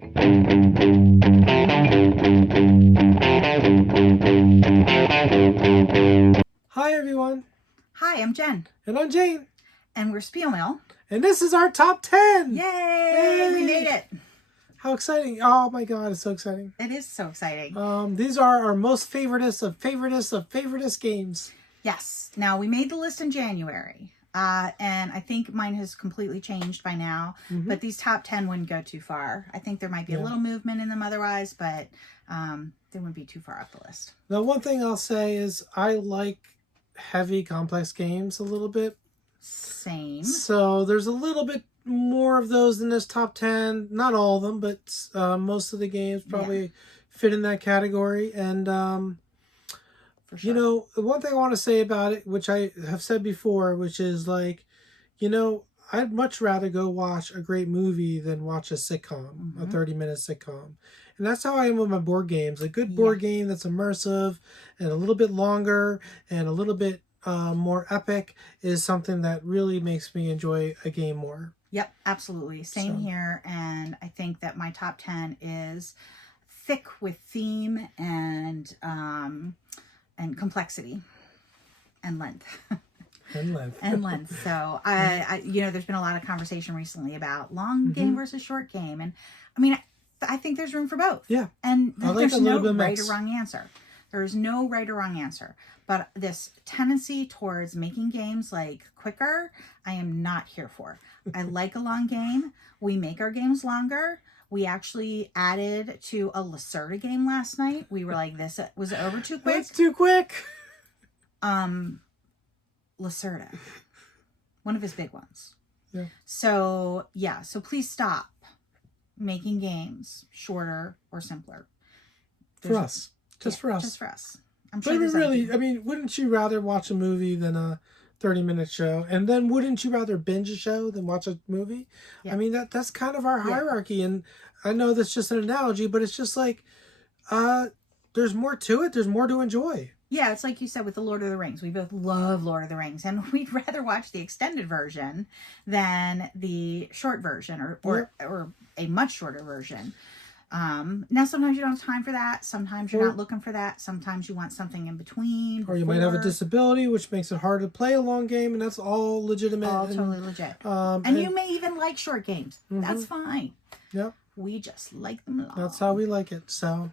Hi everyone, Hi, I'm Jen, and I'm Jane, and we're SpielMill. and this is our top 10! Yay! We made it! How exciting! Oh my god, it's so exciting. It is so exciting. These are our most favoritist of favoritist games. Yes. Now, we made the list in January, and I think mine has completely changed by now, but these top 10 wouldn't go too far. I think there might be a little movement in them otherwise, but they wouldn't be too far off the list. Now, one thing I'll say is I like heavy, complex games a little bit. Same. So there's a little bit more of those in this top 10. Not all of them, but most of the games probably fit in that category. And, For sure. you know, the one thing I want to say about it, which I have said before, which is like, you know, I'd much rather go watch a great movie than watch a sitcom, a 30-minute sitcom. And that's how I am with my board games. A good board game that's immersive and a little bit longer and a little bit more epic is something that really makes me enjoy a game more. Yep, absolutely. Same here. And I think that my top 10 is thick with theme and complexity and length. And length. So I you know, there's been a lot of conversation recently about long game versus short game, and I mean, I think there's room for both. Yeah, and like there's no right or wrong answer. There is no right or wrong answer. But this tendency towards making games like quicker, I am not here for. I like a long game. We make our games longer. We actually added to a Lacerda game last night. We were like, this was over too quick. It's too quick. Lacerda, one of his big ones. Yeah. So please stop making games shorter or simpler. For us. Just for us. Just for us. I'm sure. But really, I mean, wouldn't you rather watch a movie than a 30-minute show? And then wouldn't you rather binge a show than watch a movie? Yeah. I mean, that's kind of our hierarchy. And I know that's just an analogy, but it's just like, there's more to it. There's more to enjoy. Yeah, it's like you said with the Lord of the Rings. We both love Lord of the Rings, and we'd rather watch the extended version than the short version or a much shorter version. Now, sometimes you don't have time for that. Sometimes you're not looking for that. Sometimes you want something in between. Or you might have a disability, which makes it hard to play a long game, and that's all legitimate. All totally legit. And you may even like short games. That's fine. Yep. We just like them long. That's how we like it, so...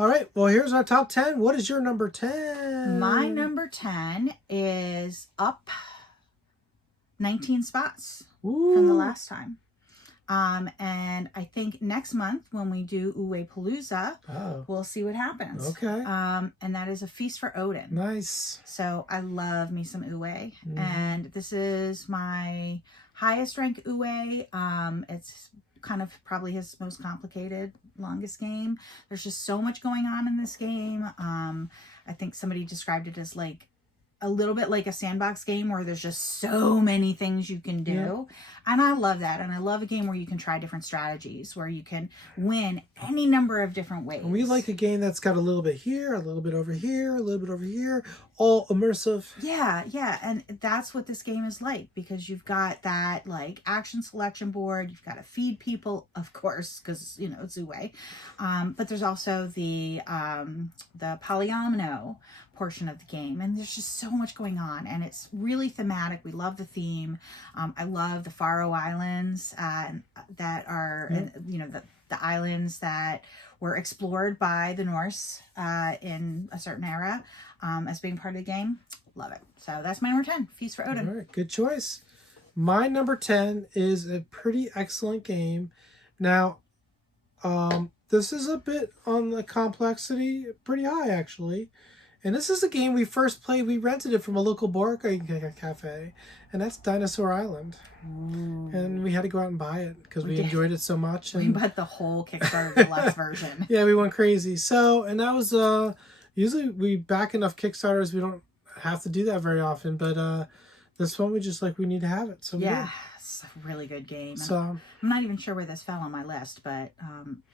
All right, well, here's our top 10. What is your number 10? My number 10 is up 19 spots from the last time. And I think next month when we do Uwe Palooza, we'll see what happens. Okay. And that is A Feast for Odin. Nice. So I love me some Uwe. And this is my highest rank Uwe. It's kind of probably his most complicated, longest game. There's just so much going on in this game. I think somebody described it as like a little bit like a sandbox game where there's just so many things you can do. And I love that. And I love a game where you can try different strategies, where you can win any number of different ways. And we like a game that's got a little bit here, a little bit over here, a little bit over here, all immersive. Yeah, yeah. And that's what this game is like, because you've got that like action selection board. You've got to feed people, of course, because, you know, it's Uwe. But there's also the polyomino portion of the game, and there's just so much going on, and it's really thematic. We love the theme. I love the Faroe Islands that are you know, the islands that were explored by the Norse in a certain era as being part of the game. Love it. So that's my number 10, Feast for Odin. All right, good choice. My number 10 is a pretty excellent game. Now, this is a bit on the complexity, pretty high actually. And this is a game we first played. We rented it from a local board cafe, and that's Dinosaur Island. Ooh. And we had to go out and buy it because we enjoyed it so much. And we bought the whole Kickstarter Deluxe version. Yeah, we went crazy. So, and that was usually we back enough Kickstarters. We don't have to do that very often, but this one we just like, we need to have it. So yeah, it's a really good game. So I'm not even sure where this fell on my list, but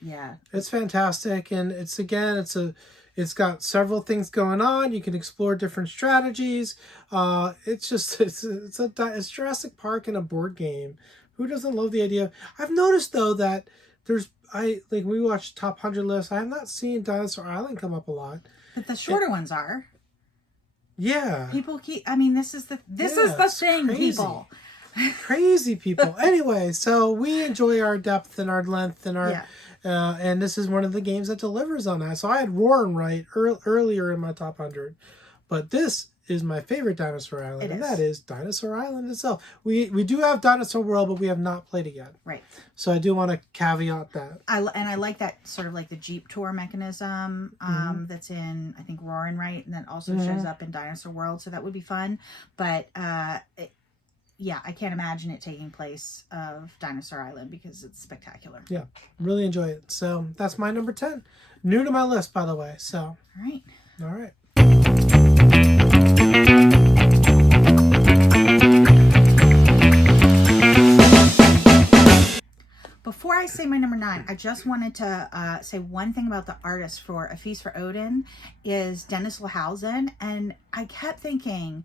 yeah, it's fantastic, and it's got several things going on. You can explore different strategies. It's just it's Jurassic Park in a board game. Who doesn't love the idea? I've noticed though that we watch top 100 lists. I have not seen Dinosaur Island come up a lot. but the shorter ones are. Yeah, People keep. I mean, this is the thing, crazy. people. Crazy people. Anyway, so we enjoy our depth and our length and our, and this is one of the games that delivers on that. So I had Warren right earlier in my top 100, but this is my favorite Dinosaur Island, and that is Dinosaur Island itself. We do have Dinosaur World, but we have not played it yet. Right. So I do want to caveat that. I like that sort of like the Jeep tour mechanism that's in, I think, Roaring Right, and that also shows up in Dinosaur World, so that would be fun. But yeah, I can't imagine it taking place of Dinosaur Island because it's spectacular. Yeah, really enjoy it. So that's my number 10. New to my list, by the way. So. All right. Before I say my number 9, I just wanted to say one thing about the artist for A Feast for Odin is Dennis Lahausen. And I kept thinking,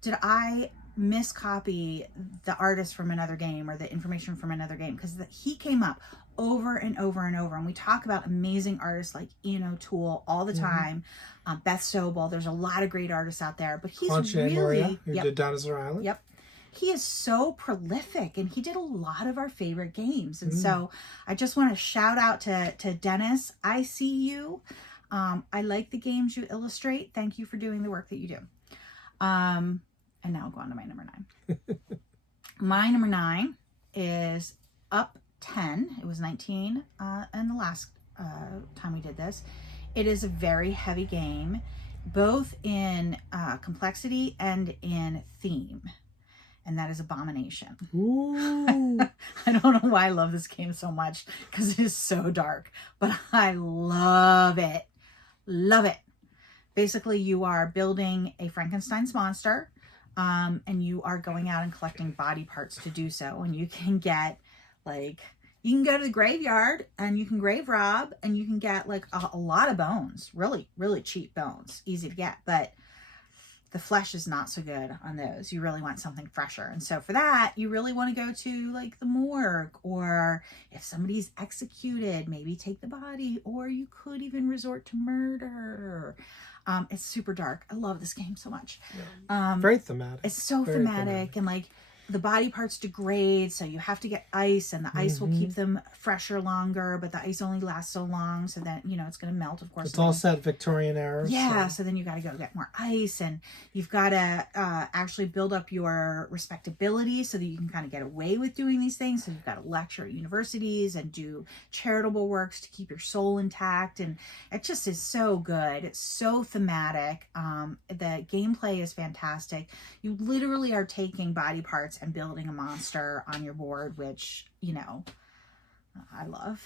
did I miscopy the artist from another game or the information from another game? Because he came up over and over and over. And we talk about amazing artists like Ian O'Toole all the time. Beth Sobel. There's a lot of great artists out there. But he's really... who did Dinosaur Island. Yep. He is so prolific, and he did a lot of our favorite games. And so I just want to shout out to Dennis. I see you. I like the games you illustrate. Thank you for doing the work that you do. And now I'll go on to my number 9. My number 9 is up 10. It was 19 in the last time we did this. It is a very heavy game, both in complexity and in theme. And that is Abomination. Ooh. I don't know why I love this game so much because it is so dark, but I love it. Love it. Basically, you are building a Frankenstein's monster, and you are going out and collecting body parts to do so. And you can get, like, you can go to the graveyard and you can grave rob, and you can get, like, a lot of bones. Really, really cheap bones. Easy to get, but the flesh is not so good on those. You really want something fresher. And so for that, you really want to go to like the morgue, or if somebody's executed, maybe take the body, or you could even resort to murder. It's super dark. I love this game so much. Very thematic. It's so thematic, and like the body parts degrade, so you have to get ice, and the ice will keep them fresher longer, but the ice only lasts so long, so that, you know, it's going to melt, of course. It's all set Victorian era. Yeah, so then you got to go get more ice, and you've got to actually build up your respectability so that you can kind of get away with doing these things. So you've got to lecture at universities and do charitable works to keep your soul intact, and it just is so good. It's so thematic. The gameplay is fantastic. You literally are taking body parts and building a monster on your board, which, you know, I love.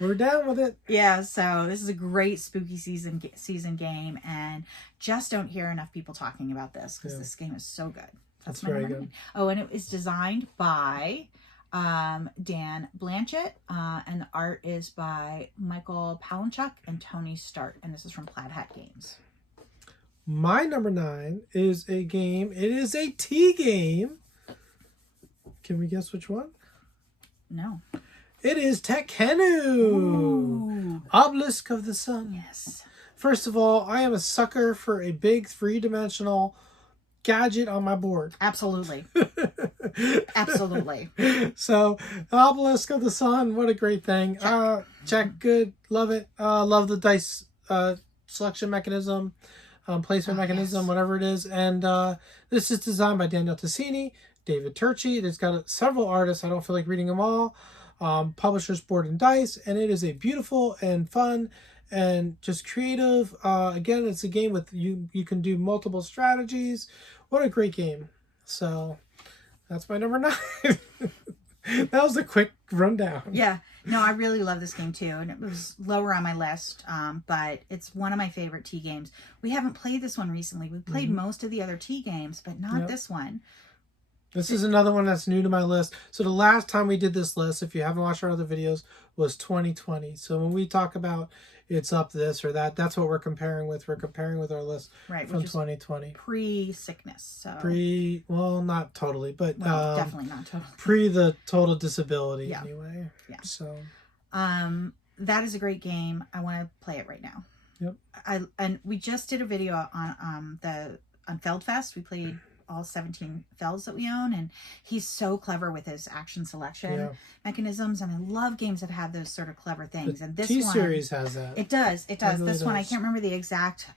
We're down with it. Yeah, so this is a great spooky season game, and just don't hear enough people talking about this because this game is so good. That's very good. Oh, and it is designed by Dan Blanchett, and the art is by Michael Palinchuk and Tony Start, and this is from Plaid Hat Games. My number 9 is a game. It is a tea game. Can we guess which one? No. It is Tekkenu. Obelisk of the Sun. Yes. First of all, I am a sucker for a big 3-dimensional gadget on my board. Absolutely. Absolutely. So, Obelisk of the Sun, what a great thing. Check, good, love it. Love the dice selection mechanism, placement mechanism, whatever it is. And this is designed by Daniel Tassini, David Turchi. There's got several artists. I don't feel like reading them all. Publishers Board and Dice, and it is a beautiful and fun and just creative. Again, it's a game with you can do multiple strategies. What a great game. So that's my number 9. That was a quick rundown. Yeah. No, I really love this game too, and it was lower on my list, but it's one of my favorite tea games. We haven't played this one recently. We played most of the other tea games, but not this one. This is another one that's new to my list. So the last time we did this list, if you haven't watched our other videos, was 2020. So when we talk about it's up this or that, that's what we're comparing with. We're comparing with our list from 2020. Pre-sickness. So well, not totally, but definitely not totally. Pre the total disability anyway. Yeah. So that is a great game. I want to play it right now. Yep. And we just did a video on Feldfest. We played all 17 Felds that we own, and he's so clever with his action selection mechanisms, and I love games that have those sort of clever things. And this T-Series has that. It does. Really this one, I can't remember the exact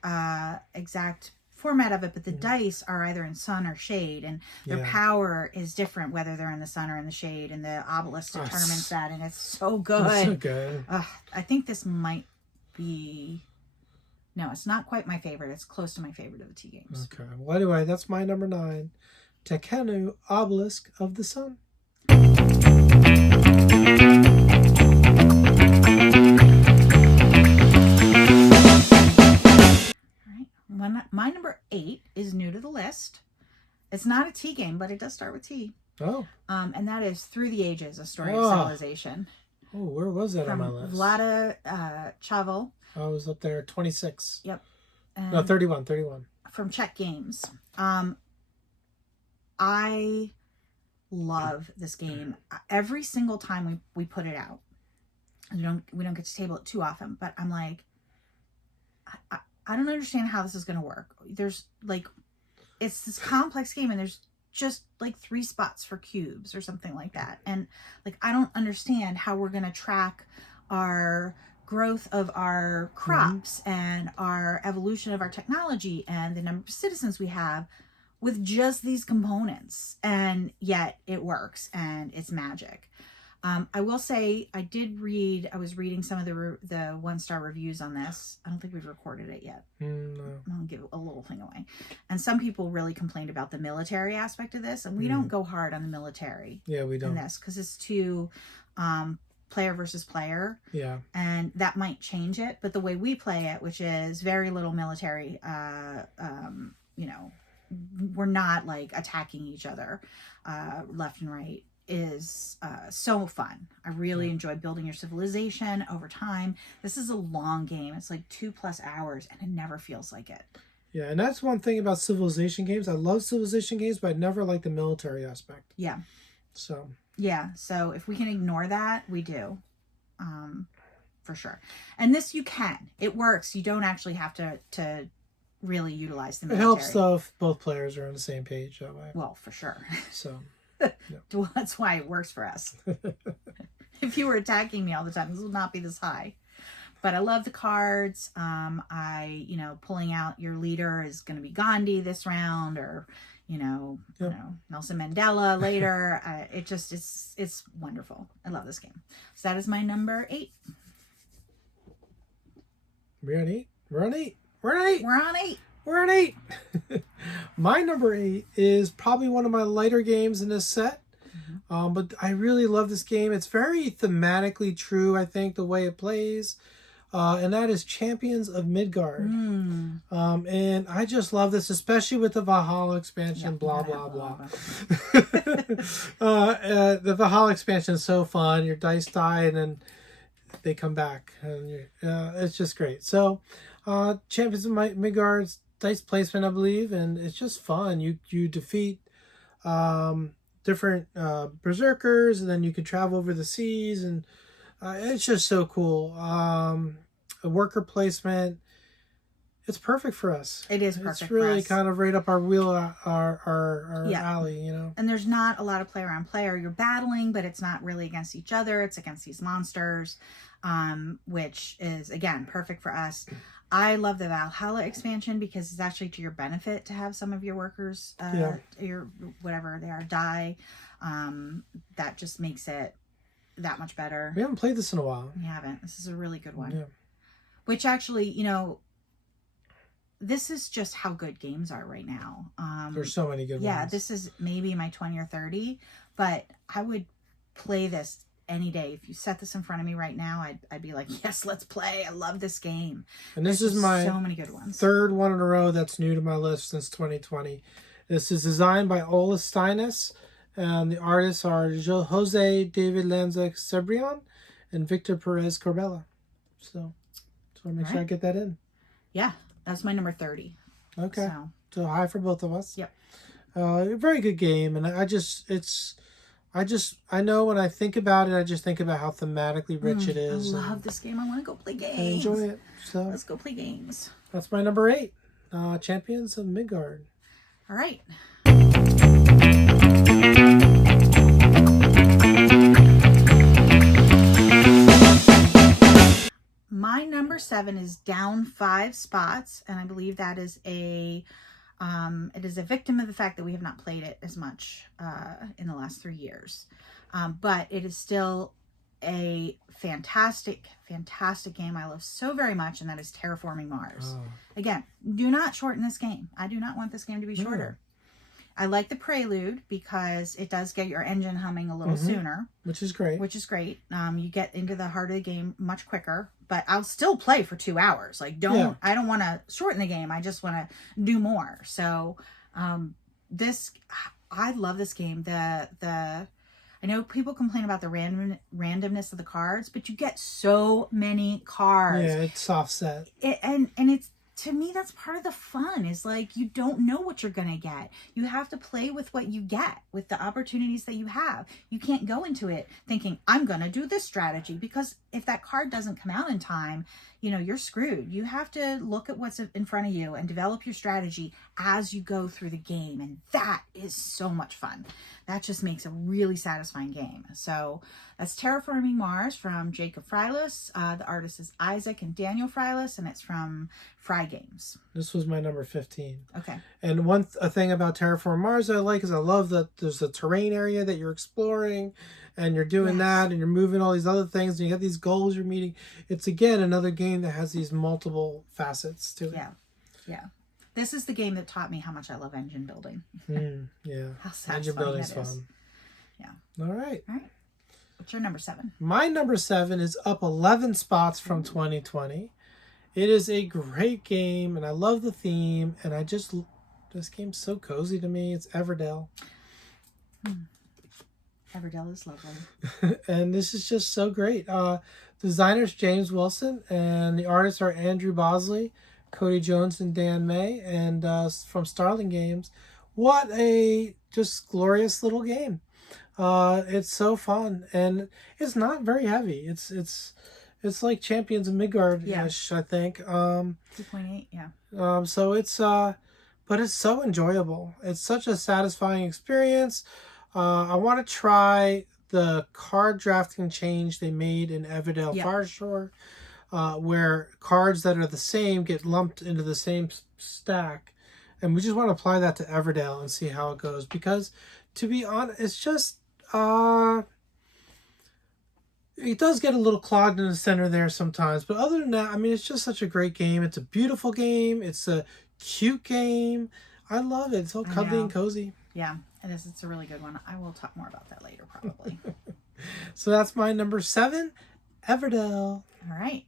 format of it, but the dice are either in sun or shade, and their power is different whether they're in the sun or in the shade, and the obelisk determines that, and it's so good. It's so good. I think this might be... No, it's not quite my favorite. It's close to my favorite of the tea games. Okay. Well, anyway, that's my number 9. Tekhenu, Obelisk of the Sun. All right. My number 8 is new to the list. It's not a tea game, but it does start with T. Oh. And that is Through the Ages, A Story of Civilization. Oh, where was that on my list? Vlada Chavel. I was up there 26. Yep. No, 31. From Czech Games. I love this game. Every single time we put it out. We don't get to table it too often, but I'm like, I don't understand how this is going to work. There's like, it's this complex game, and there's just like 3 spots for cubes or something like that. And like, I don't understand how we're going to track our growth of our crops and our evolution of our technology and the number of citizens we have with just these components, and yet it works and it's magic. I will say I was reading some of the 1-star reviews on this. I don't think we've recorded it yet. No. I'll give a little thing away. And some people really complained about the military aspect of this, and we don't go hard on the military. Yeah, we don't. In this, because it's too player versus player. Yeah. And that might change it, but the way we play it, which is very little military, we're not like attacking each other left and right, is so fun. I really enjoy building your civilization over time. This is a long game. It's like 2+ hours, and it never feels like it. Yeah, and that's one thing about civilization games. I love civilization games, but I never like the military aspect. Yeah. So. Yeah, so if we can ignore that, we do. For sure. And this you can. It works. You don't actually have to really utilize the military. It helps though if both players are on the same page that way. Well, for sure. So. Well, that's why it works for us. If you were attacking me all the time, this would not be this high. But I love the cards. Pulling out your leader is going to be Gandhi this round, or Nelson Mandela later. It's wonderful. I love this game. So that is my number 8. We're on 8. We're on 8. We're on 8. We're on 8. We're on 8. My number 8 is probably one of my lighter games in this set. But I really love this game. It's very thematically true, I think, the way it plays. And that is Champions of Midgard. And I just love this, especially with the Valhalla expansion, blah, blah, blah. The Valhalla expansion is so fun. Your dice die, and then they come back. And it's just great. So, Champions of Midgard's dice placement, I believe, and it's just fun. You defeat different berserkers, and then you can travel over the seas, and it's just so cool. A worker placement, it's perfect for us. It is perfect. It's really for us. kind of right up our wheel, our alley, And there's not a lot of player on player. You're battling, but it's not really against each other. It's against these monsters, which is, again, perfect for us. I love the Valhalla expansion because it's actually to your benefit to have some of your workers, your whatever they are, die. That just makes it that much better. We haven't played this in a while. We haven't. This is a really good one. Yeah. Which actually, this is just how good games are right now. There's so many good ones. Yeah, this is maybe my 20 or 30, but I would play this any day. If you set this in front of me right now, I'd be like, yes, let's play. I love this game. And this There's is my so many good ones. third one in a row that's new to my list since 2020. This is designed by Ola Steines, and the artists are Jose David Lanza Cebrian and Victor Perez Corbella. So just want to make sure I get that in. Yeah, that's my number 30. Okay. So high for both of us. Yep. Very good game, and I know when I think about it, I just think about how thematically rich it is. I love this game. I want to go play games. I enjoy it. So let's go play games. That's my number 8. Champions of Midgard. All right. My number 7 is down 5 spots, and I believe that is it is a victim of the fact that we have not played it as much in the last 3 years. But it is still a fantastic game I love so very much, and that is Terraforming Mars. Again, do not shorten this game. I do not want this game to be shorter. I like the prelude because it does get your engine humming a little sooner. Which is great. You get into the heart of the game much quicker, but I'll still play for 2 hours. Like, I don't want to shorten the game. I just want to do more. So, I love this game. I know people complain about the randomness of the cards, but you get so many cards. Yeah, it's offset. And it's, to me, that's part of the fun, is like, you don't know what you're going to get. You have to play with what you get, with the opportunities that you have. You can't go into it thinking, I'm going to do this strategy, because if that card doesn't come out in time, you're screwed. You have to look at what's in front of you and develop your strategy as you go through the game. And that is so much fun. That just makes a really satisfying game. So that's Terraforming Mars from Jacob Freilis. The artist is Isaac and Daniel Freilis, and it's from Fry Games. This was my number 15. Okay. And one thing about Terraform Mars I like is I love that there's a terrain area that you're exploring, and you're doing that, and you're moving all these other things, and you got these goals you're meeting. It's, again, another game that has these multiple facets to it. Yeah. This is the game that taught me how much I love engine building. Yeah. How satisfying engine building's that is. fun. Yeah. All right. What's your number 7? My number 7 is up 11 spots from 2020. It is a great game, and I love the theme, and this game's so cozy to me. It's Everdell. Everdell is lovely. And this is just so great. Designers James Wilson, and the artists are Andrew Bosley, Cody Jones, and Dan May, and from Starling Games. What a just glorious little game. It's so fun, and it's not very heavy. It's like Champions of Midgard-ish, I think. 2.8, yeah. So it's but it's so enjoyable. It's such a satisfying experience. I want to try the card drafting change they made in Everdell Farshore, where cards that are the same get lumped into the same stack. And we just want to apply that to Everdell and see how it goes. Because, to be honest, it's just... it does get a little clogged in the center there sometimes. But other than that, I mean, it's just such a great game. It's a beautiful game. It's a cute game. I love it. It's all cuddly and cozy. Yeah, it is. It's a really good one. I will talk more about that later, probably. So that's my number 7, Everdell. All right.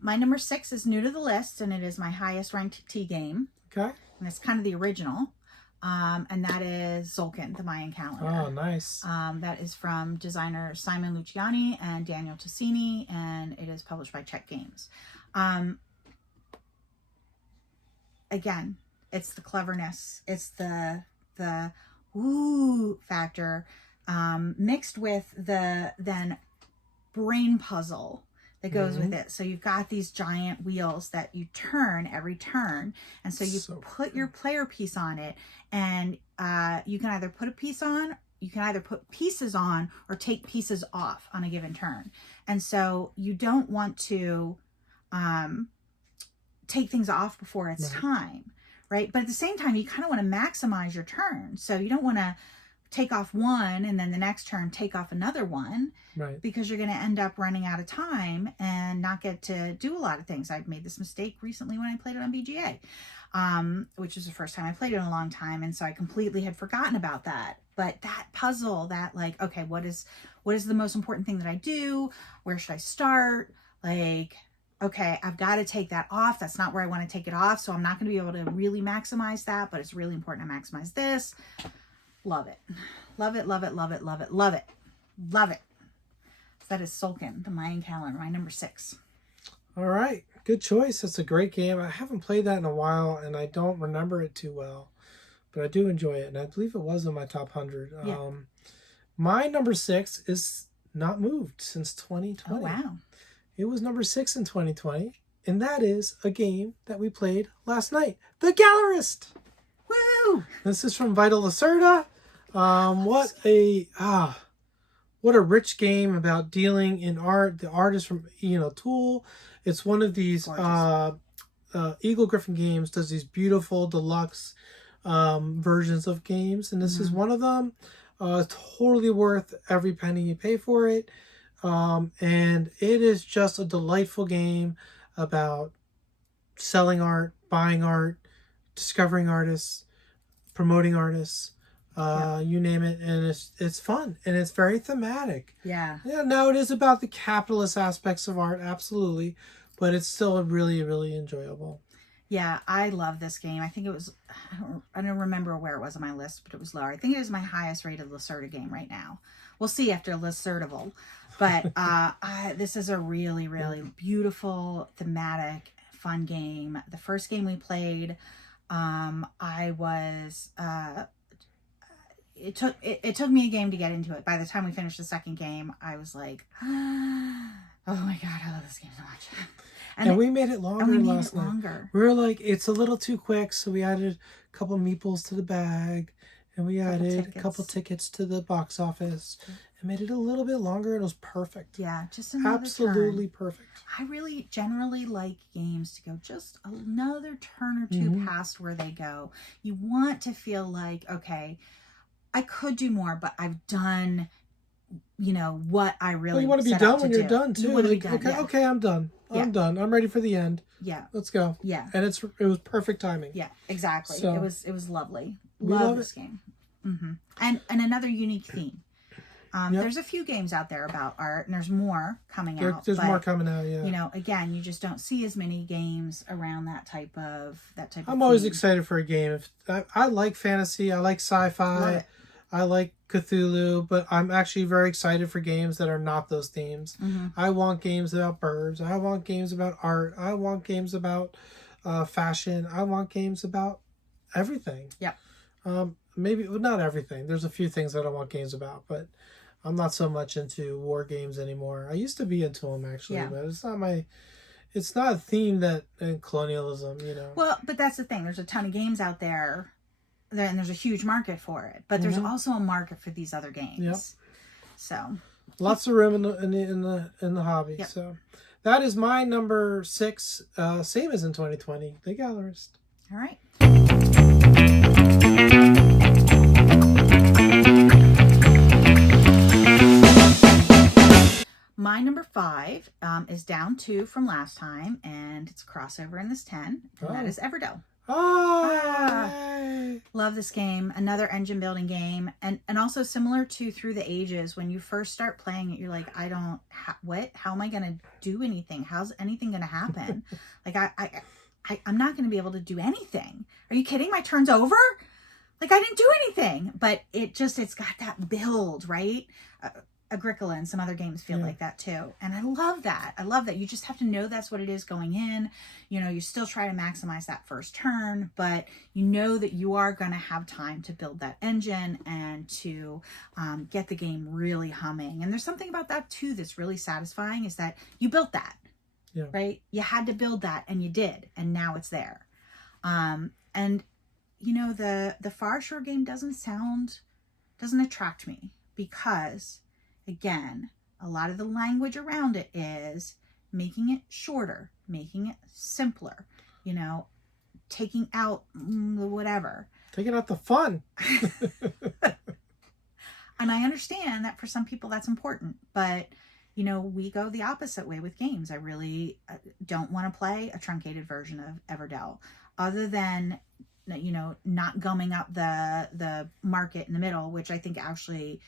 My number 6 is new to the list, and it is my highest ranked T game. Okay. And it's kind of the original. And that is Zolkin, the Mayan calendar. Oh, nice. That is from designer Simon Luciani and Daniel Tassini, and it is published by Czech Games. Again, it's the cleverness. It's the woo factor mixed with the then brain puzzle that goes with it. So you've got these giant wheels that you turn every turn. And so you put your player piece on it, and you can either put a piece on, you can either put pieces on or take pieces off on a given turn. And so you don't want to take things off before it's time, right? But at the same time, you kind of want to maximize your turn. So you don't want to take off one and then the next turn take off another one, Right. because you're going to end up running out of time and not get to do a lot of things. I've made this mistake recently when I played it on BGA, which was the first time I played it in a long time. And so I completely had forgotten about that. But that puzzle, that like, okay, what is the most important thing that I do? Where should I start? Like, okay, I've got to take that off. That's not where I want to take it off. So I'm not going to be able to really maximize that, but it's really important to maximize this. Love it. Love it, love it, love it, love it, love it. Love it. So that is Sulkin, the Mayan calendar, my number 6. All right. Good choice. It's a great game. I haven't played that in a while, and I don't remember it too well. But I do enjoy it, and I believe it was in my top 100. Yeah. My number 6 is not moved since 2020. Oh, wow. It was number 6 in 2020, and that is a game that we played last night, The Gallerist. Woo! This is from Vital Lacerda. What a rich game about dealing in art. The art is from Tool. It's one of these Eagle Griffin Games does these beautiful deluxe versions of games, and this is one of them. Totally worth every penny you pay for it. And it is just a delightful game about selling art, buying art, discovering artists, promoting artists, you name it, and it's fun and it's very thematic. Yeah. Yeah, no, it is about the capitalist aspects of art, absolutely, but it's still really, really enjoyable. Yeah, I love this game. I think it was, I don't remember where it was on my list, but it was lower. I think it is my highest rated Lacerda game right now. We'll see after Lacerdival. But this is a really, really beautiful, thematic, fun game. The first game we played, it took me a game to get into it. By the time we finished the second game, I was like, oh my God, I love this game so much. And we made it longer last night. Longer. We were like, it's a little too quick, so we added a couple meeples to the bag, and we added a couple tickets to the box office, and made it a little bit longer, and it was perfect. Yeah, just another absolutely turn. Perfect. I really generally like games to go just another turn or two past where they go. You want to feel like, okay, I could do more, but I've done, what I really you want to be done when you're done too. You want to be done, okay, I'm done. I'm done. I'm ready for the end. Yeah. Let's go. Yeah. And it was perfect timing. Yeah, exactly. So, it was lovely. Love this game. And another unique theme. There's a few games out there about art, and there's more coming out. There's more coming out, yeah. Again, you just don't see as many games around that type of I'm always excited for a game. I like fantasy, I like sci-fi, I like Cthulhu, but I'm actually very excited for games that are not those themes. I want games about birds. I want games about art. I want games about fashion. I want games about everything. Yep. Maybe not everything. There's a few things that I want games about, but I'm not so much into war games anymore. I used to be into them actually, but it's not a theme that in colonialism, Well, but that's the thing. There's a ton of games out there, and there's a huge market for it. But there's also a market for these other games. Yep. So lots of room in the hobby. Yep. So that is my number 6, same as in 2020, The Gallerist. All right. My number 5 is down 2 from last time, and it's a crossover in this 10, and that is Everdell. Love this game. Another engine building game, and also similar to Through the Ages. When you first start playing it, you're like, how am I gonna do anything? How's anything gonna happen? Like I'm not gonna be able to do anything. Are you kidding? My turn's over? Like I didn't do anything. But it's got that build, right? Agricola and some other games feel like that too. And I love that. You just have to know that's what it is going in. You still try to maximize that first turn, but you know that you are going to have time to build that engine and to get the game really humming. And there's something about that too that's really satisfying, is that you built that, right? You had to build that, and you did, and now it's there. And the Far Shore game doesn't attract me, because again, a lot of the language around it is making it shorter, making it simpler, taking out whatever. Taking out the fun. And I understand that for some people that's important, but you know, we go the opposite way with games. I really don't want to play a truncated version of Everdell, other than, you know, not gumming up the market in the middle, which I think actually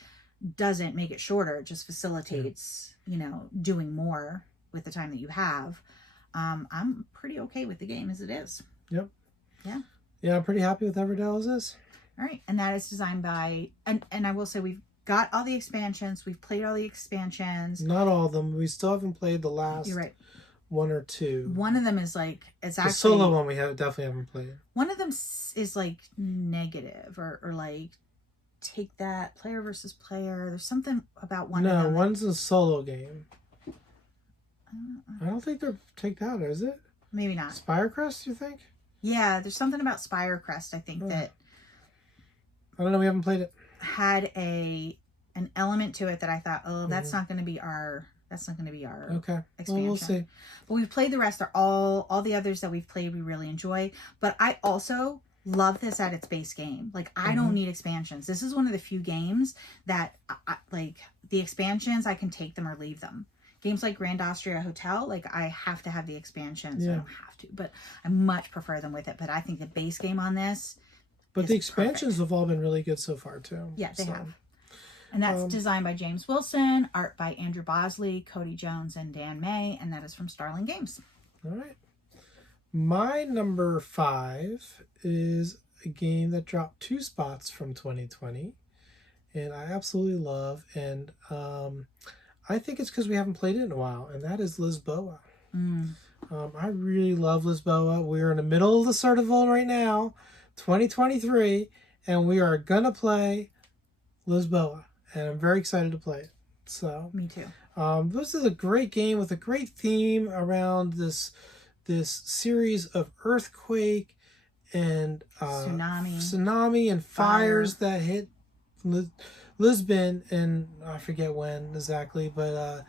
doesn't make it shorter. It just facilitates, you know, doing more with the time that you have. I'm pretty okay with the game as it is. Yep. Yeah. Yeah, I'm pretty happy with Everdell as is. All right. And that is designed by, and I will say we've got all the expansions. We've played all the expansions. Not all of them. We still haven't played the last You're right. one or two. One of them is like, it's actually... The solo one we definitely haven't played. One of them is like negative or like take that, player versus player. There's something about one of them. No, one's a solo game. I don't think they're take that, is it? Maybe not. Spirecrest, you think? Yeah, there's something about Spirecrest, I think, that... I don't know, we haven't played it. Had an element to it that I thought, oh, that's not going to be our... That's not going to be our expansion. Well, we'll see. But we've played the rest. They're all the others that we've played we really enjoy. But I also love this at its base game. Like, I don't need expansions. This is one of the few games that, like, the expansions, I can take them or leave them. Games like Grand Austria Hotel, like, I have to have the expansions. I don't have to, but I much prefer them with it. But I think the base game on this But the expansions have all been really good so far, too. Yeah, they have. And that's designed by James Wilson, art by Andrew Bosley, Cody Jones, and Dan May, and that is from Starling Games. All right. My number 5 is a game that dropped 2 spots from 2020, and I absolutely love, and I think it's because we haven't played it in a while, and that is Lisboa. I really love Lisboa. We're in the middle of the Certival right now, 2023, and we are going to play Lisboa. And I'm very excited to play it. So me too. This is a great game with a great theme around this series of earthquake and tsunami and fires that hit Lisbon, and I forget when exactly, but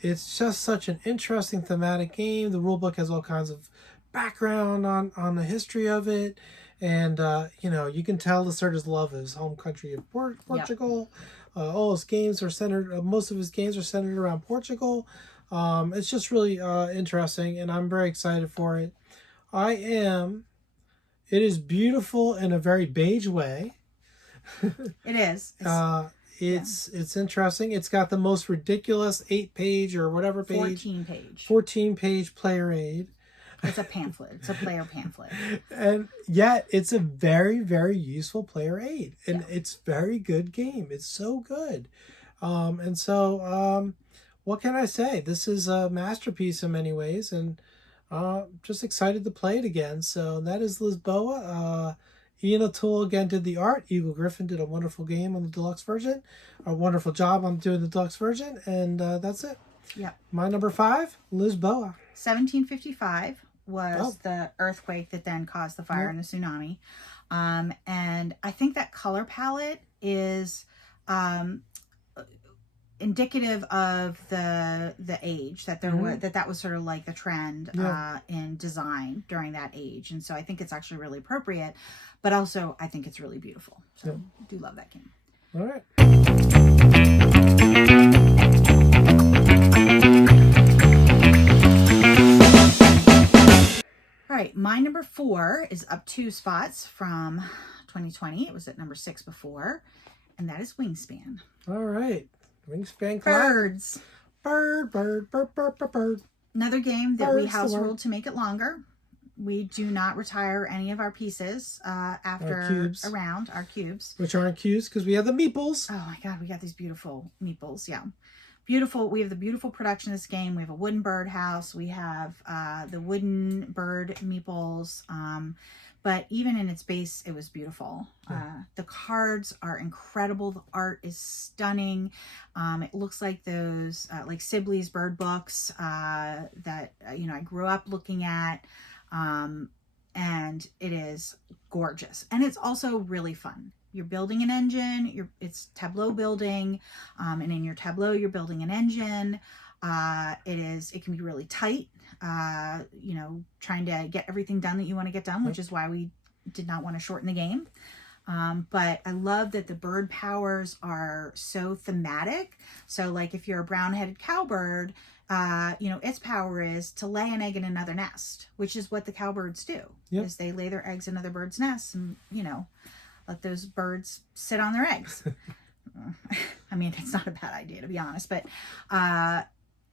it's just such an interesting thematic game. The rulebook has all kinds of background on the history of it. And, you know, you can tell Lacerda's love his home country of Portugal. Yep. All his games are centered, most of his games are centered around Portugal. It's just really interesting, and I'm very excited for it. It is beautiful in a very beige way. It is. It's interesting. It's got the most ridiculous 8-page or whatever page. 14-page player aid. It's a pamphlet. It's a player pamphlet. And yet it's a very, very useful player aid. And it's very good game. It's so good. And so what can I say? This is a masterpiece in many ways, and just excited to play it again. So that is Lisboa. Ian O'Toole again did the art. Eagle Griffin did a wonderful game on the deluxe version. A wonderful job on doing the deluxe version. And that's it. Yep. My number 5, Lisboa. 1755 was the earthquake that then caused the fire and the tsunami. And I think that color palette is indicative of the age that there was, that was sort of like the trend in design during that age. And so I think it's actually really appropriate, but also I think it's really beautiful. So I do love that game. All right. All right, my number 4 is up 2 spots from 2020. It was at number 6 before, and that is Wingspan. All right. Wingspan Birds. Bird. Another game that we house ruled to make it longer. We do not retire any of our pieces after our cubes. Which aren't cubes because we have the meeples. Oh my God, we got these beautiful meeples. Yeah. Beautiful. We have the beautiful production of this game. We have a wooden birdhouse. We have the wooden bird meeples. But even in its base, it was beautiful. The cards are incredible. The art is stunning. It looks like those like Sibley's bird books that I grew up looking at. And it is gorgeous. And it's also really fun. You're building an engine, it's tableau building, and in your tableau, you're building an engine. It can be really tight, trying to get everything done that you want to get done, which is why we did not want to shorten the game. But I love that the bird powers are so thematic. So like if you're a brown-headed cowbird, its power is to lay an egg in another nest, which is what the cowbirds do. Yep. Is they lay their eggs in other birds' nests and, let those birds sit on their eggs. I mean, it's not a bad idea, to be honest, but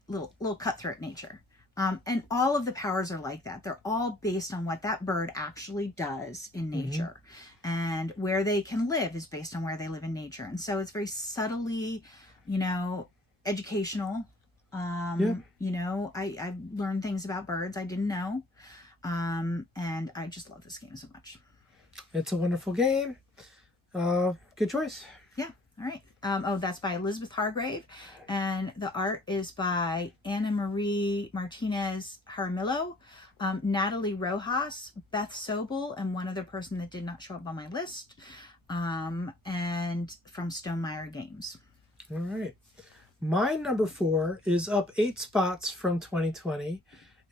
little cutthroat nature. And all of the powers are like that. They're all based on what that bird actually does in nature. And where they can live is based on where they live in nature. And so it's very subtly, educational. I've learned things about birds I didn't know. And I just love this game so much. It's a wonderful game. Good choice. Yeah. All right. That's by Elizabeth Hargrave. And the art is by Anna Marie Martinez Jaramillo, Natalie Rojas, Beth Sobel, and one other person that did not show up on my list. And from Stonemeyer Games. All right. My number 4 is up 8 spots from 2020.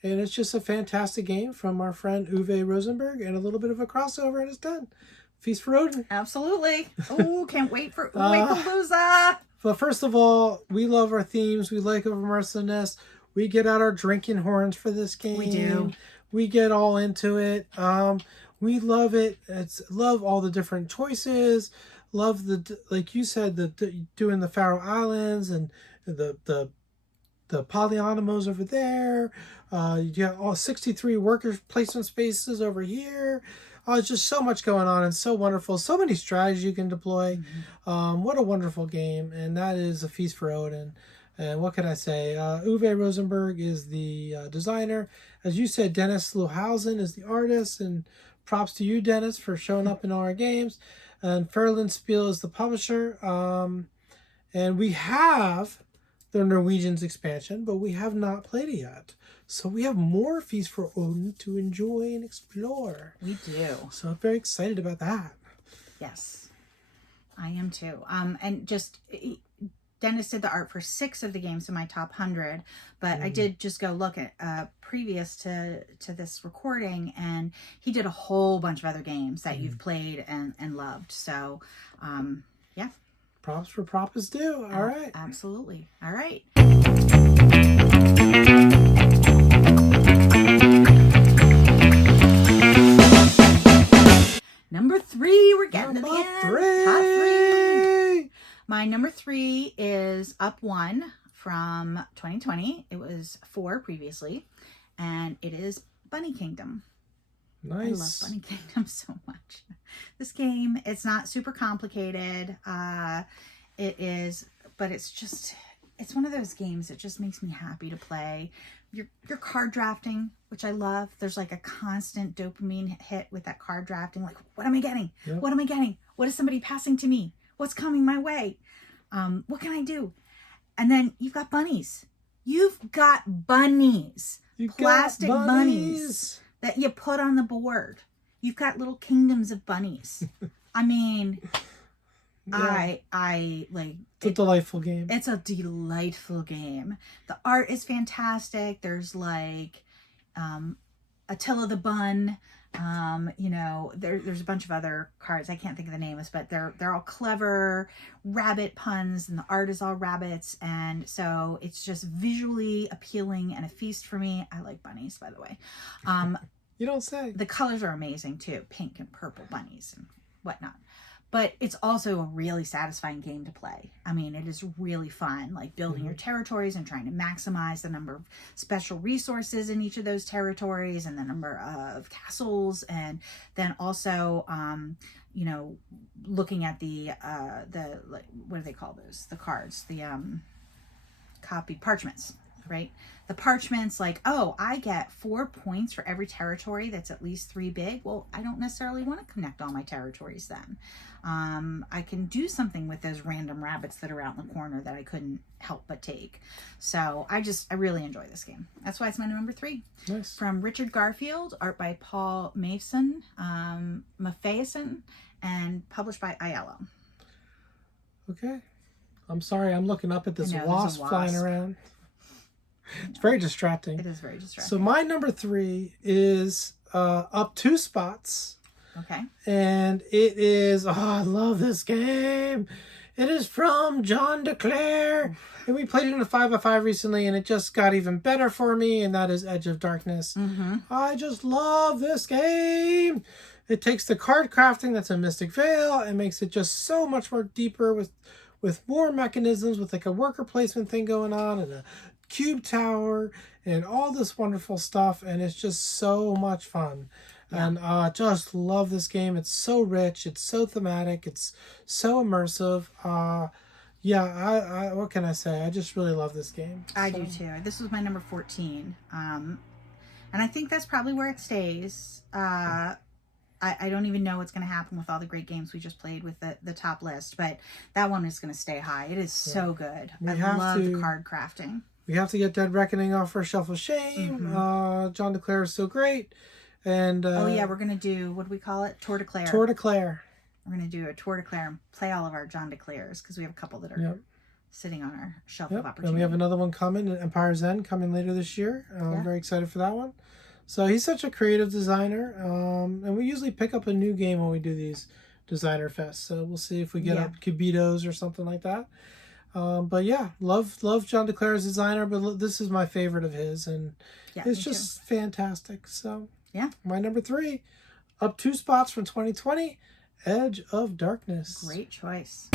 And it's just a fantastic game from our friend Uwe Rosenberg and a little bit of a crossover, and it's done. Feast for Odin. Absolutely. Oh, can't wait for Uwe-Palooza. But first of all, we love our themes. We like immersiveness. We get out our drinking horns for this game. We do. We get all into it. We love it. Love all the different choices. Love like you said, doing the Faroe Islands and the polyanimals over there. You got all 63 worker placement spaces over here. It's just so much going on and so wonderful. So many strategies you can deploy. What a wonderful game. And that is A Feast for Odin. And what can I say? Uwe Rosenberg is the designer. As you said, Dennis Lohausen is the artist. And props to you, Dennis, for showing up in all our games. And Fairland Spiel is the publisher. And we have the Norwegians expansion, but we have not played it yet. So we have more Feast for Odin to enjoy and explore. We do. So I'm very excited about that. Yes, I am too. And just Dennis did the art for 6 of the games in my top 100, but I did just go look at previous to this recording, and he did a whole bunch of other games that you've played and loved. So, yeah. Props for prop is due. All right. Absolutely. All right. Number 3, we're getting to the end. Top 3. My number 3 is up 1 from 2020. It was 4 previously, and it is Bunny Kingdom. Nice. I love Bunny Kingdom so much. This game, it's not super complicated. It is, but it's one of those games that just makes me happy to play. You're card drafting, which I love. There's like a constant dopamine hit with that card drafting. Like, what am I getting? Yep. What am I getting? What is somebody passing to me? What's coming my way? What can I do? And then you've got bunnies. You've got bunnies. Plastic bunnies that you put on the board. You've got little kingdoms of bunnies. I mean, yeah. I like it's a delightful game. It's a delightful game. The art is fantastic. There's like Attila the Bun. There's a bunch of other cards. I can't think of the names, but they're all clever rabbit puns, and the art is all rabbits, and so it's just visually appealing and a feast for me. I like bunnies, by the way. You don't say. The colors are amazing too, pink and purple bunnies and whatnot. But it's also a really satisfying game to play. I mean, it is really fun, like building your territories and trying to maximize the number of special resources in each of those territories and the number of castles, and then also, looking at the what do they call those? The cards, the copied parchments, right? The parchments, like, oh, I get 4 points for every territory that's at least 3 big. Well, I don't necessarily want to connect all my territories then. I can do something with those random rabbits that are out in the corner that I couldn't help but take. So I really enjoy this game. That's why it's my number 3. Nice. From Richard Garfield, art by Paul Matheson, and published by Aiello. Okay. I'm sorry, I'm looking up at this wasp flying around. It's very distracting. It is very distracting. So my number 3 is up 2 spots Okay. And it is, oh, I love this game. It is from John DeClaire. And we played it in a 5x5 recently, and it just got even better for me, and that is Edge of Darkness. Mm-hmm. I just love this game. It takes the card crafting that's in Mystic Vale and makes it just so much more deeper with more mechanisms, with like a worker placement thing going on and a cube tower and all this wonderful stuff. And it's just so much fun. Yeah. And just love this game. It's so rich. It's so thematic. It's so immersive. Yeah, I what can I say? I just really love this game. I do too. This was my number 14. And I think that's probably where it stays. I don't even know what's going to happen with all the great games we just played with the top list, but that one is going to stay high. It is so good. I love the card crafting. We have to get Dead Reckoning off our shelf of shame. Mm-hmm. John DeClaire is so great. And oh yeah, we're going to do, what do we call it? Tour de Claire. Tour de Claire. We're going to do a Tour de Claire and play all of our John DeClaires because we have a couple that are sitting on our shelf of opportunity. And we have another one coming, Empire's End, coming later this year. I'm very excited for that one. So he's such a creative designer. And we usually pick up a new game when we do these designer fests. So we'll see if we get up Cubitos or something like that. But yeah, love John DeClaire's designer, but this is my favorite of his. And it's just fantastic. So yeah, my number 3, up 2 spots from 2020, Edge of Darkness. Great choice.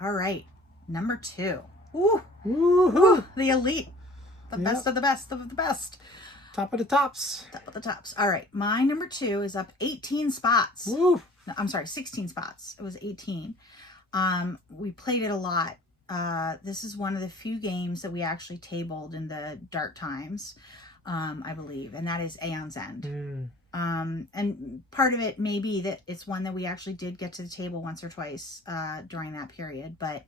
All right, number 2. Ooh, ooh, the elite, the best of the best of the best. Top of the tops. Top of the tops. All right, my number 2 is up 18 spots. Woo. No, I'm sorry, 16 spots. It was 18. We played it a lot. This is one of the few games that we actually tabled in the dark times, I believe, and that is Aeon's End. And part of it may be that it's one that we actually did get to the table once or twice during that period, but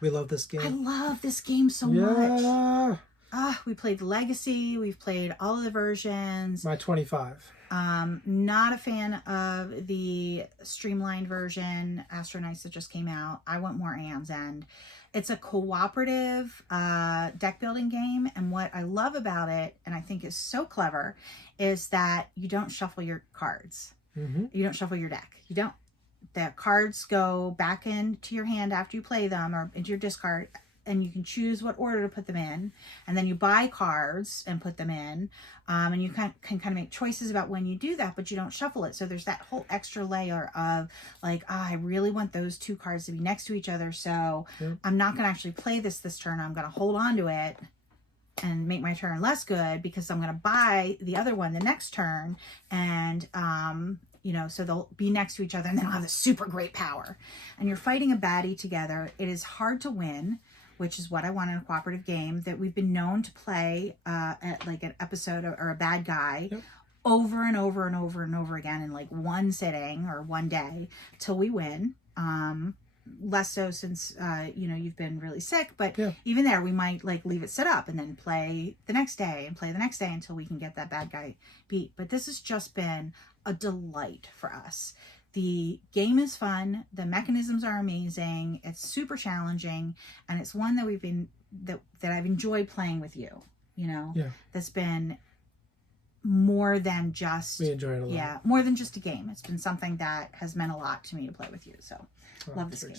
we love this game. I love this game so much. We played Legacy. We've played all of the versions. My 25. Not a fan of the streamlined version, Astro Knights, that just came out. I want more Aeon's End. It's a cooperative deck building game, and what I love about it, and I think is so clever, is that you don't shuffle your cards. Mm-hmm. You don't shuffle your deck. You don't. The cards go back into your hand after you play them, or into your discard, and you can choose what order to put them in, and then you buy cards and put them in, and you can kind of make choices about when you do that, but you don't shuffle it. So there's that whole extra layer of like, I really want those 2 cards to be next to each other, so I'm not going to actually play this turn. I'm going to hold on to it and make my turn less good because I'm going to buy the other one the next turn, and so they'll be next to each other, and then I'll have this super great power. And you're fighting a baddie together. It is hard to win, which is what I want in a cooperative game, that we've been known to play at like an episode or a bad guy over and over and over and over again in like one sitting or one day till we win. Less so since, you've been really sick, but even there we might like leave it set up and then play the next day and play the next day until we can get that bad guy beat. But this has just been a delight for us. The game is fun. The mechanisms are amazing. It's super challenging, and it's one that that I've enjoyed playing with you. That's been more than just we enjoy it a lot. Yeah, more than just a game. It's been something that has meant a lot to me to play with you. So love this game.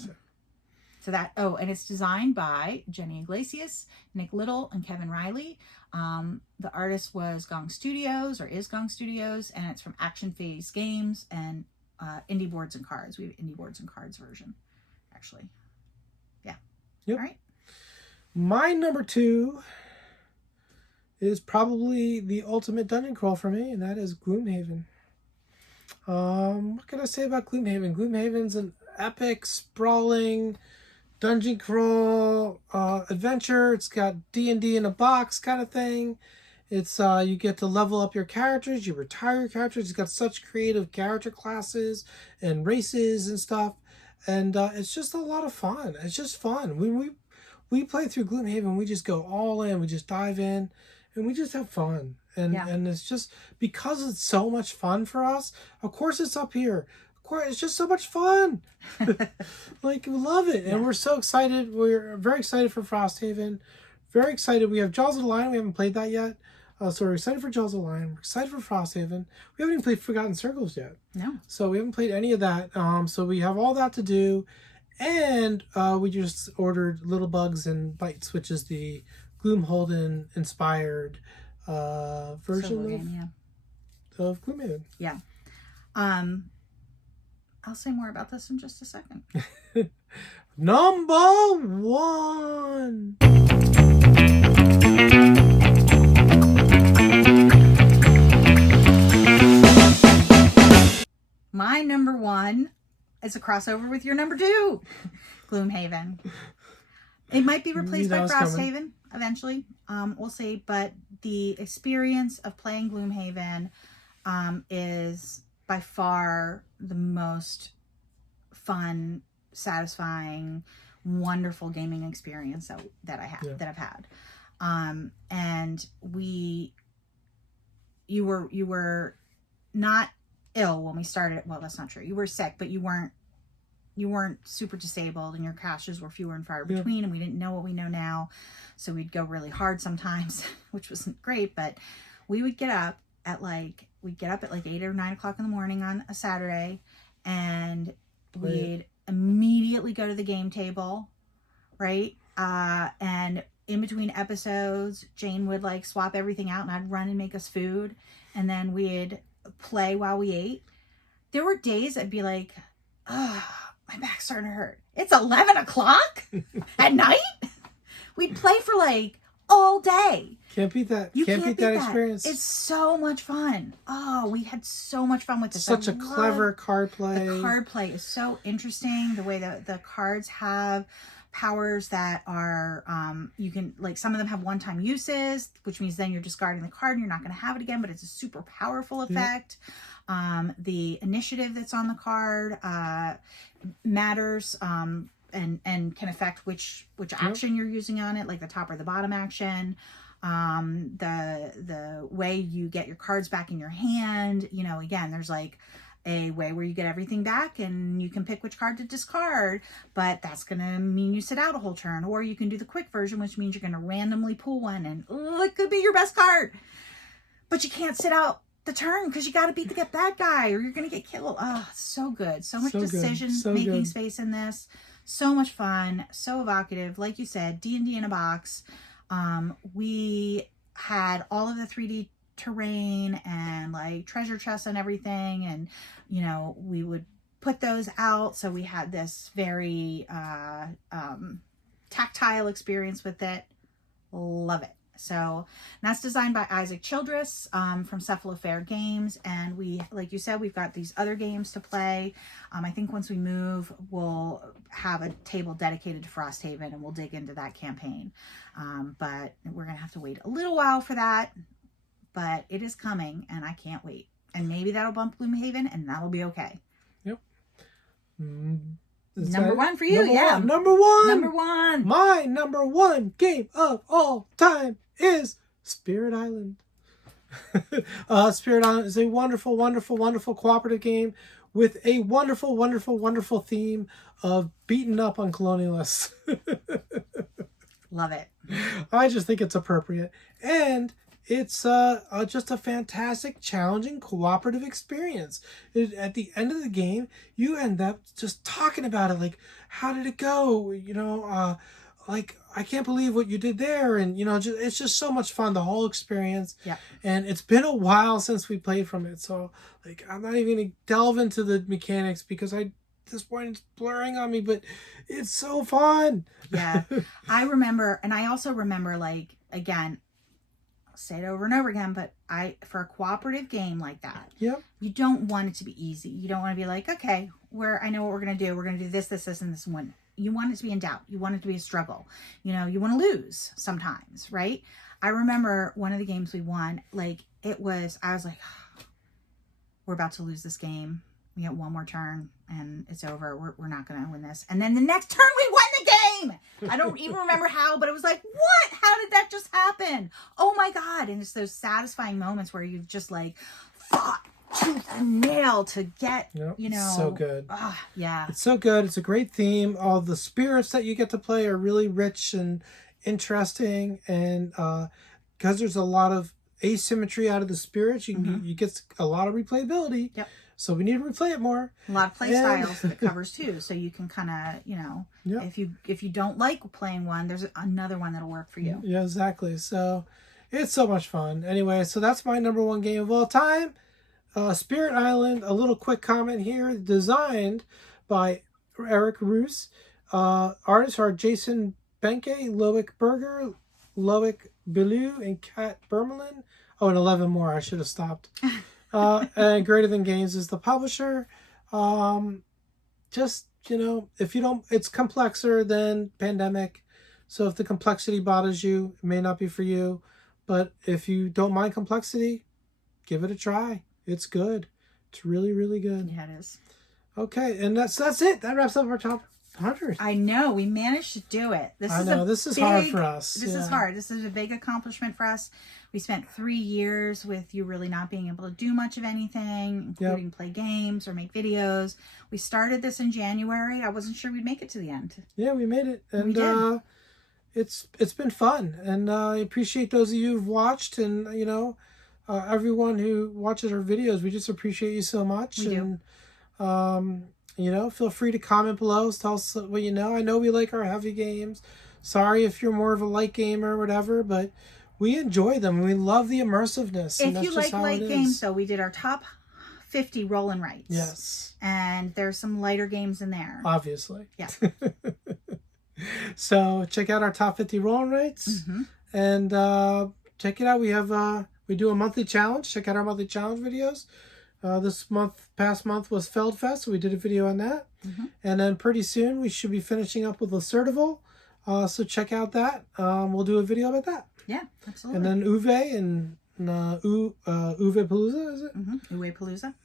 So that and it's designed by Jenny Iglesias, Nick Little, and Kevin Riley. The artist was Gong Studios, or is Gong Studios, and it's from Action Phase Games and Indie Boards and Cards. We have Indie Boards and Cards version, actually. Yeah. Yep. All right. My number 2 is probably the ultimate dungeon crawl for me, and that is Gloomhaven. What can I say about Gloomhaven? Gloomhaven's an epic, sprawling dungeon crawl adventure. It's got D&D in a box kind of thing. It's you get to level up your characters, you retire your characters. It's got such creative character classes and races and stuff, and it's just a lot of fun. It's just fun. When we play through Gloomhaven, we just go all in. We just dive in, and we just have fun. And it's just because it's so much fun for us. Of course, it's up here. Of course, it's just so much fun. Like, we love it, and we're so excited. We're very excited for Frosthaven. very excited. We have Jaws of the Lion. We haven't played that yet. So we're excited for Jaws of the Lion. We're excited for Frosthaven. We haven't even played Forgotten Circles yet. No. So we haven't played any of that. So we have all that to do. And we just ordered Little Bugs and Bites, which is the Gloomholden inspired version of Gloomhaven. Yeah. I'll say more about this in just a second. Number 1. My number 1 is a crossover with your number 2, Gloomhaven. It might be replaced by Frosthaven eventually. We'll see. But the experience of playing Gloomhaven is by far the most fun, satisfying, wonderful gaming experience that I've had. And you were not ill when we started. Well, that's not true. You were sick, but you weren't super disabled, and your crashes were fewer and far between, and we didn't know what we know now. So we'd go really hard sometimes, which wasn't great, but we would get up at like 8 or 9 o'clock in the morning on a Saturday, and we'd immediately go to the game table, right? And in between episodes, Jane would like swap everything out, and I'd run and make us food, and then we'd play while we ate. There were days I'd be like, my back's starting to hurt. It's 11 o'clock at night. We'd play for like all day. Can't beat that. You can't beat that experience. It's so much fun. Oh, we had so much fun with this. Such a clever card play. The card play is so interesting. The way that the cards have powers that are, you can, like, some of them have one-time uses, which means then you're discarding the card and you're not going to have it again, but it's a super powerful effect. The initiative that's on the card matters, and can affect which action you're using on it, like the top or the bottom action. The way you get your cards back in your hand, you know, again, there's like a way where you get everything back and you can pick which card to discard, but that's going to mean you sit out a whole turn. Or you can do the quick version, which means you're going to randomly pull one and it could be your best card, but you can't sit out the turn because you got to beat the bad guy or you're going to get killed. Oh, so good. So much decision making space in this. So much fun. So evocative. Like you said, D&D in a box. We had all of the 3D terrain and like treasure chests and everything, and you know, we would put those out, so we had this very tactile experience with it. Love it. So that's designed by Isaac Childress from Cephalofair Games, and we, like you said, we've got these other games to play. I think once we move, we'll have a table dedicated to Frosthaven and we'll dig into that campaign, but we're gonna have to wait a little while for that. But it is coming, and I can't wait. And maybe that'll bump Gloomhaven, and that'll be okay. Yep. Number 1 for you, yeah. Number 1. Number 1. My number 1 game of all time is Spirit Island. Spirit Island is a wonderful, wonderful, wonderful cooperative game with a wonderful, wonderful, wonderful theme of beating up on colonialists. Love it. I just think it's appropriate. And it's just a fantastic, challenging, cooperative experience. At the end of the game, you end up just talking about it, like, how did it go? You know, like, I can't believe what you did there. And, you know, it's just so much fun, the whole experience. Yeah. And it's been a while since we played from it. So, like, I'm not even going to delve into the mechanics because at this point it's blurring on me, but it's so fun. Yeah. I remember, and I also remember, like, again, say it over and over again, but for a cooperative game like that, yep, you don't want it to be easy. You don't want to be like, okay, I know what we're going to do. We're going to do this, this, this, and this one. You want it to be in doubt. You want it to be a struggle. You know, you want to lose sometimes, right? I remember one of the games we won, like, I was like, we're about to lose this game. We get one more turn and it's over. We're not going to win this. And then the next turn we won the game. I don't even remember how, but it was like, what? How did that just happen? Oh my God. And it's those satisfying moments where you've just like fought tooth and nail to get, you know. So good. Yeah. It's so good. It's a great theme. All the spirits that you get to play are really rich and interesting, and because there's a lot of asymmetry out of the spirits, you get a lot of replayability. Yep. So we need to replay it more. A lot of play styles that it covers too, so you can kind of, you know, if you don't like playing one, there's another one that'll work for you. Yeah, exactly. So it's so much fun. Anyway, so that's my number one game of all time, Spirit Island. A little quick comment here: designed by Eric Roos. Artists are Jason Benke, Loic Berger, Loic Bellew, and Kat Bermelin. Oh, and 11 more. I should have stopped. And Greater Than Games is the publisher. Just, you know, if you don't, it's complexer than Pandemic. So if the complexity bothers you, it may not be for you. But if you don't mind complexity, give it a try. It's good. It's really, really good. Yeah, it is. Okay, and that's it. That wraps up our top 100. I know, we managed to do it. This is hard for us. This is hard. This is a big accomplishment for us. We spent 3 years with you really not being able to do much of anything, including play games or make videos. We started this in January. I wasn't sure we'd make it to the end. Yeah, we made it. And we did. It's been fun. And I appreciate those of you who've watched, and, you know, everyone who watches our videos. We just appreciate you so much. We do. You know, feel free to comment below. Tell us what you know. I know we like our heavy games. Sorry if you're more of a light gamer or whatever, but we enjoy them. We love the immersiveness. If you like light games, though, we did our top 50 roll and writes. Yes. And there's some lighter games in there. Obviously. Yeah. So check out our top 50 roll and writes. And check it out. We do a monthly challenge. Check out our monthly challenge videos. This past month was Feldfest, so we did a video on that. And then pretty soon we should be finishing up with Assertival. So check out that. We'll do a video about that. Yeah, absolutely. And then Uwe and Uwe Palooza, is it? Uwe Palooza.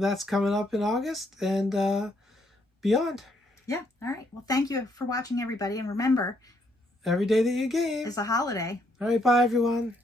That's coming up in August and beyond. Yeah, all right. Well, thank you for watching, everybody. And remember, every day that you game is a holiday. All right, bye, everyone.